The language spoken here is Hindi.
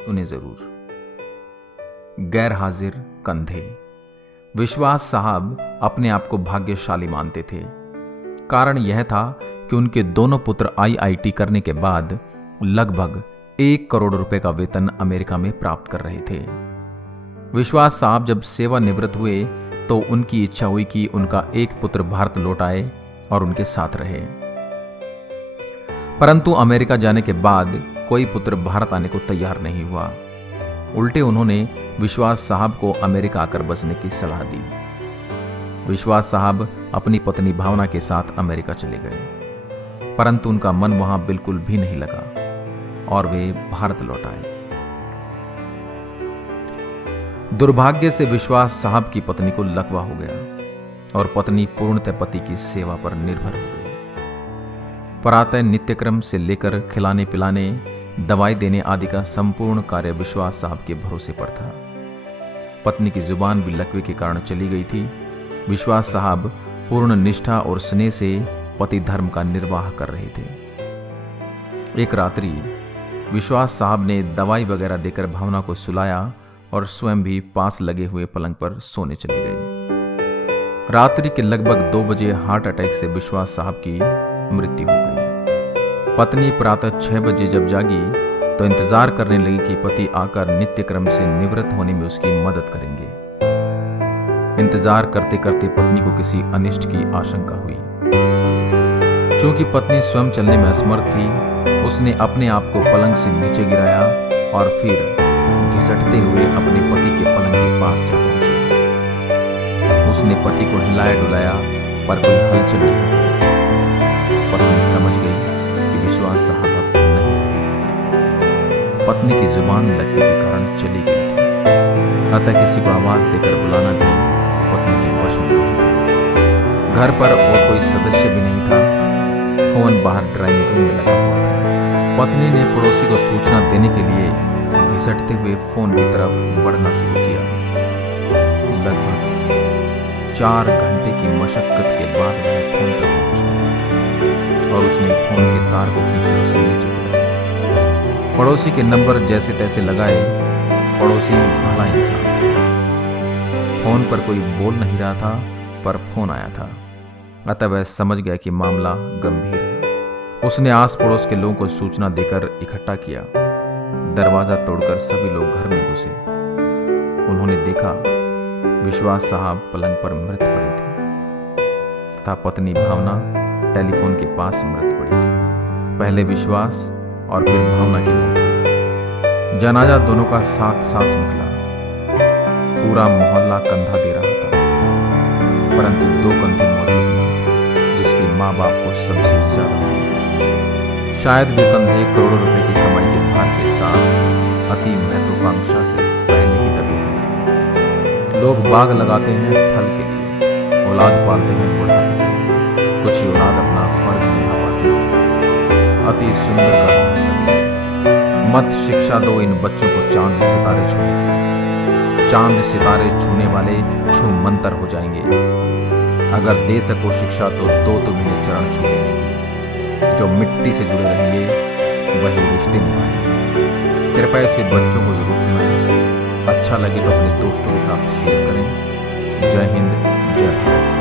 सुने जरूर। गैर हाजिर कंधे। विश्वास साहब अपने आप को भाग्यशाली मानते थे। कारण यह था कि उनके दोनों पुत्र आईआईटी करने के बाद लगभग 1 करोड़ रुपए का वेतन अमेरिका में प्राप्त कर रहे थे। विश्वास साहब जब सेवानिवृत्त हुए तो उनकी इच्छा हुई कि उनका एक पुत्र भारत लौट आए और उनके साथ रहे। परंतु अमेरिका जाने के बाद कोई पुत्र भारत आने को तैयार नहीं हुआ। उल्टे उन्होंने विश्वास साहब को अमेरिका आकर बसने की सलाह दी। विश्वास साहब अपनी पत्नी भावना के साथ अमेरिका चले गए, परंतु उनका मन वहां बिल्कुल भी नहीं लगा और वे भारत लौट आए। दुर्भाग्य से विश्वास साहब की पत्नी को लकवा हो गया और पत्नी पूर्णतः पति की सेवा पर निर्भर हो गई। प्रातः नित्यक्रम से लेकर खिलाने पिलाने, दवाई देने आदि का संपूर्ण कार्य विश्वास साहब के भरोसे पर था। पत्नी की जुबान भी लकवे के कारण चली गई थी। विश्वास साहब पूर्ण निष्ठा और स्नेह से पति धर्म का निर्वाह कर रहे थे। एक रात्रि विश्वास साहब ने दवाई वगैरह देकर भावना को सुलाया और स्वयं भी पास लगे हुए पलंग पर सोने चले गए। रात्रि के लगभग 2 बजे हार्ट अटैक से विश्वास साहब की मृत्यु हो गई। पत्नी प्रातः 6 बजे जब जागी तो इंतजार करने लगी कि पति आकर नित्य क्रम से निवृत्त होने में उसकी मदद करेंगे। इंतजार करते करते पत्नी को किसी अनिष्ट की आशंका हुई। चूंकि पत्नी स्वयं चलने में असमर्थ थी, उसने अपने आप को पलंग से नीचे गिराया और फिर घिसटते हुए अपने पति के पलंग के पास जा पहुंची। उसने पति को हिलाया डुलाया पर कोई हलचल नहीं हुई। पत्नी समझ गई कि विश्वास साहब अब नहीं रहे। पत्नी की जुबान लकवे के कारण चली गई थी, अतः किसी को आवाज देकर बुलाना भी पत्नी के वश में नहीं था। घर पर और कोई सदस्य भी नहीं था। फोन बाहर ड्राइंग रूम में लगा हुआ था। पत्नी ने पड़ोसी को सूचना देने के लिए घिसटते हुए फोन की तरफ बढ़ना शुरू किया। लगभग 4 घंटे की मशक्कत के बाद वह फोन तक पहुंचा और उसने फोन के तार को खींचकर उसे नीचे गिराया। पड़ोसी के नंबर जैसे तैसे लगाए। पड़ोसी भला इंसान था। फोन पर कोई बोल नहीं रहा था, पर फोन आया था, अतः वह समझ गया कि मामला गंभीर है। उसने आस पड़ोस के लोगों को सूचना देकर इकट्ठा किया। दरवाजा तोड़कर सभी लोग घर में घुसे। उन्होंने देखा विश्वास साहब पलंग पर मृत पड़े थे तथा पत्नी भावना टेलीफोन के पास मृत पड़ी थी। पहले विश्वास और फिर भावना की मौत हुई। जनाजा दोनों का साथ साथ निकला। पूरा मोहल्ला कंधा दे रहा था, परंतु 2 कंधे मौजूद नहीं थे जिसके माँ बाप को सबसे ज्यादा उम्मीद थी। शायद वे कंधे करोड़ों रुपए की कमाई के भार के साथ अति महत्वाकांक्षा से पहले ही दबे हुए थे। लोग बाग लगाते हैं फल के लिए, औलाद पालते हैं बुढ़ापे के लिए। कुछ ही औलाद अपना फर्ज निभा पाती है। अति सुंदर कहानी है। मत शिक्षा दो इन बच्चों को चांद सितारे छूने की। चांद सितारे छूने वाले छू मंतर हो जाएंगे। अगर दे सको शिक्षा तो दो तुम्हें चरण छू लेने की। जो मिट्टी से जुड़े रहेंगे वही रिश्ते निभाएंगे। कृपया इसे बच्चों को जरूर सुनाएं। अच्छा लगे तो अपने दोस्तों के साथ शेयर करें। जय हिंद, जय भारत।